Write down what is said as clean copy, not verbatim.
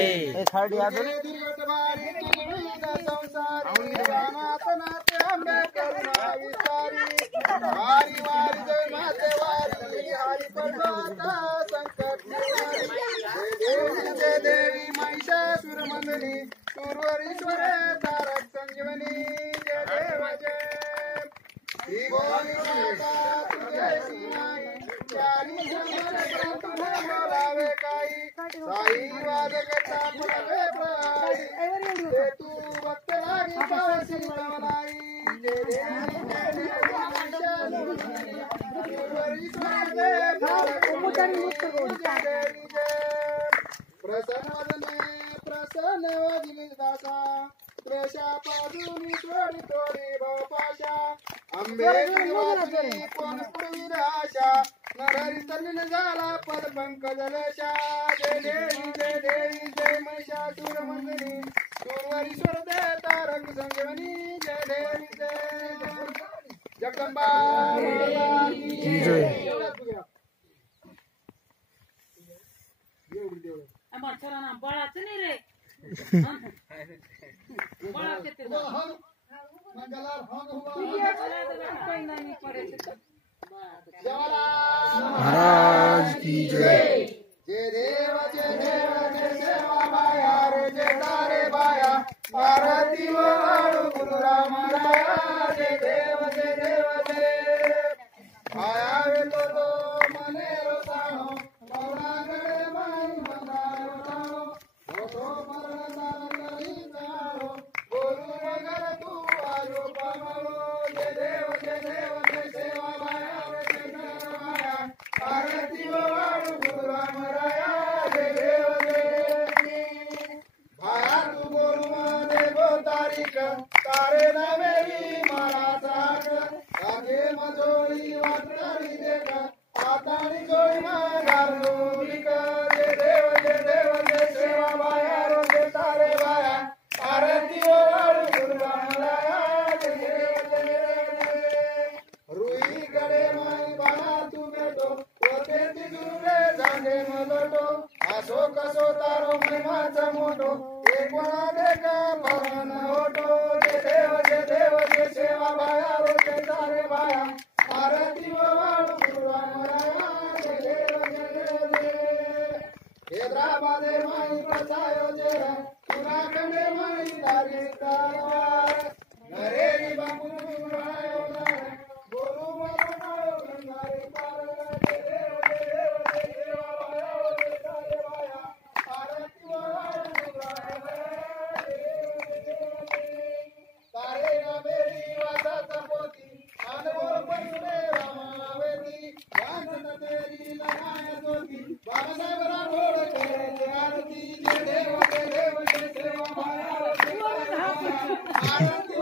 हे third याद है देवी महिषासुर मंदनी सूर्वरीश्वर तारक संजीवनी जय देव जय श्री भवानी माता तुझे सिनाई चारी जगत तुझे बोलावे काई साई वादक तापलवे प्राई ते तू भक्त लागी पावसी तवलाई जय देवी महिषासुर सूर्वरीश्वर तारक संजीवनी जय देवी जय प्रसन्न वदने प्रसन्न वदिनी दासा त्रेषा पादुनी तोडी तोडी भवपाशा अंबे निवासिनी कोण पुरविराशा नरहरी तल्लीन झाला पद पंकजलशा जय देवी जय महिषासुर मर्दिनी सूर्वरीश्वर दे तारक संजीवनी जय देवी जय जगदंबा की जय আমার ছোড়া নাম বাড়াচ্ছে নি রে বাড়াচ্ছে তো मंगलार भंग हुआ कोई नहीं पड़े तो महाराज की जय जय देव जय सेवा माया रे जय तारे बाया भारती वाळू गुरु राम राया जय देव जय आया वे तो मने रोसानो पौरागडे माई मंदारो तारो ओतो मरण तारकरी तारो गुरु नगर तू आयो पावलो जय देव जय सेवा माया रे जय तारे बाया भारती वाळू गुरु राम राया जय देव जय भाया तू गुरु मध्ये गो तारीख तारे नवेली मारा साक आगे मजोळी वाटणी देख आताणी जोई मागारो विक जय देव जय सेवा माया रो जय तारे बाया आरती वाळू गुरु राम राया जय देव जय रुई गडे माई बाळा तू बेटो होते ती गुरुरे जागे मलोटो असो कसो तारो महिमाचा मोठो एक वणा देखा भवन होटो जय देव जय सेवा बाया रो जय तारे बाया आरती वाळू गुरु राम राया जय देव जय हैदराबादे माई प्रसायो जय पुराखंडे माई तारे तारवार नरेरी बापू रायो नार गुरु मरो गंगारे पार जय देव जय सेवा बाया रो जय तारे बाया आरती वाळू गुरु राम राया जय तारे नवेरी वासाचा पोती अनमोल पसुने रामावेती वांचन तेरी लगाय ज्योती बाबासाहेब राठोड करे आरती जय देव जय सेवा माया रो जय तारे बाया आरती